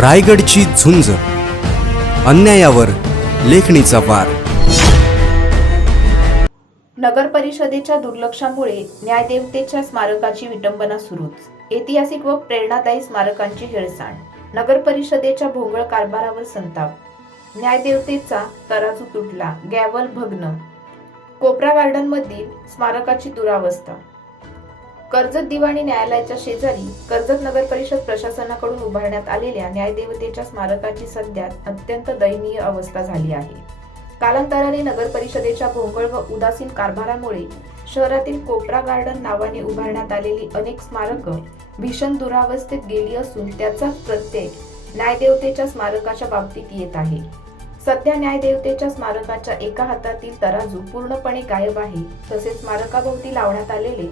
रायगडची झुंज, अन्यायावर लेखणीचा वार. नगर परिषदेच्या दुर्लक्षामुळे न्यायदेवतेच्या स्मारकाची विटंबना सुरूच. ऐतिहासिक व प्रेरणादायी स्मारकांची हेळसांड. नगर परिषदेच्या भोंगळ कारभारावर संताप. न्यायदेवतेचा तराजू तुटला, गॅव्हल भग्न. कोपरा गार्डन मधील स्मारकाची दुरावस्था. कर्जत दिवाणी न्यायालयाच्या शेजारी कर्जत नगर परिषद प्रशासनाकडून उभारण्यात आलेल्या न्यायदेवतेच्या स्मारकाची सध्या अत्यंत दयनीय अवस्था झाली आहे. कालांतराने नगर परिषदेच्या भोंगळ व उदासीन कारभारामुळे शहरातील कोपरा गार्डन नावाने उभारण्यात आलेली अनेक स्मारकं भीषण दुरावस्थेत गेली असून त्याचाच प्रत्यय न्यायदेवतेच्या स्मारकाच्या बाबतीत येत आहे. सध्या न्यायदेवतेच्या स्मारकाच्या एका हातातील तराजू पूर्णपणे गायब आहे. तसेच स्मारकाभोवती लावण्यात आलेले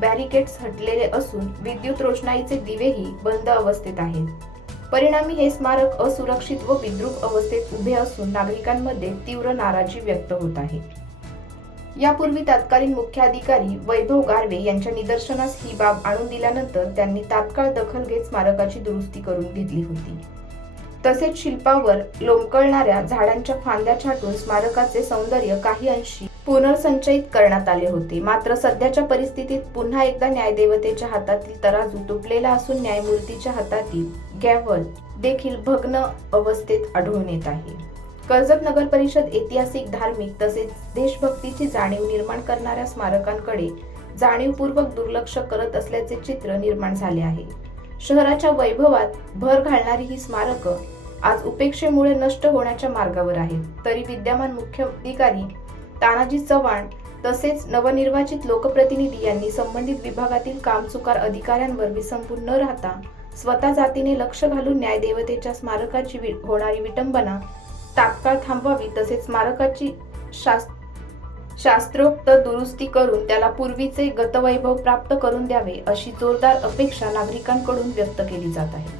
बॅरिकेड्स हटलेले असून विद्युत रोषणाईचे दिवेही बंद अवस्थेत आहेत. परिणामी हे स्मारक असुरक्षित व विद्रूप अवस्थेत उभे असून नागरिकांमध्ये तीव्र नाराजी व्यक्त होत आहे. यापूर्वी तत्कालीन मुख्याधिकारी वैभव गारवे यांच्या निदर्शनास ही बाब आणून दिल्यानंतर त्यांनी तात्काळ दखल घेत स्मारकाची दुरुस्ती करून घेतली होती. तसेच शिल्पावर लोंबकळणाऱ्या झाडांच्या फांद्या छाटून स्मारकाचे सौंदर्य काही अंशी पुनर्संचयित करण्यात आले होते. मात्र सध्याच्या परिस्थितीत पुन्हा एकदा न्यायदेवतेच्या हातातील तराजू तुटलेला असून न्यायमूर्तीच्या हातातील गॅव्हल देखील भग्न अवस्थेत आढळून येत आहे. कर्जत नगर परिषद ऐतिहासिक, धार्मिक तसेच देशभक्तीची जाणीव निर्माण करणाऱ्या स्मारकांकडे जाणीवपूर्वक दुर्लक्ष करत असल्याचे चित्र निर्माण झाले आहे. शहराच्या वैभवात भर घालणारी ही स्मारकं आज उपेक्षेमुळे नष्ट होण्याच्या मार्गावर आहेत. तरी विद्यमान मुख्याधिकारी तानाजी चव्हाण तसेच नवनिर्वाचित लोकप्रतिनिधी यांनी संबंधित विभागातील कामचुकार अधिकाऱ्यांवर विसंबून न राहता स्वतः जातीने लक्ष घालून न्यायदेवतेच्या स्मारकाची होणारी विटंबना तात्काळ थांबवावी. तसेच स्मारकाची शास्त्रोक्त दुरुस्ती करून त्याला पूर्वीचे गतवैभव प्राप्त करून द्यावे अशी जोरदार अपेक्षा नागरिकांकडून व्यक्त केली जात आहे.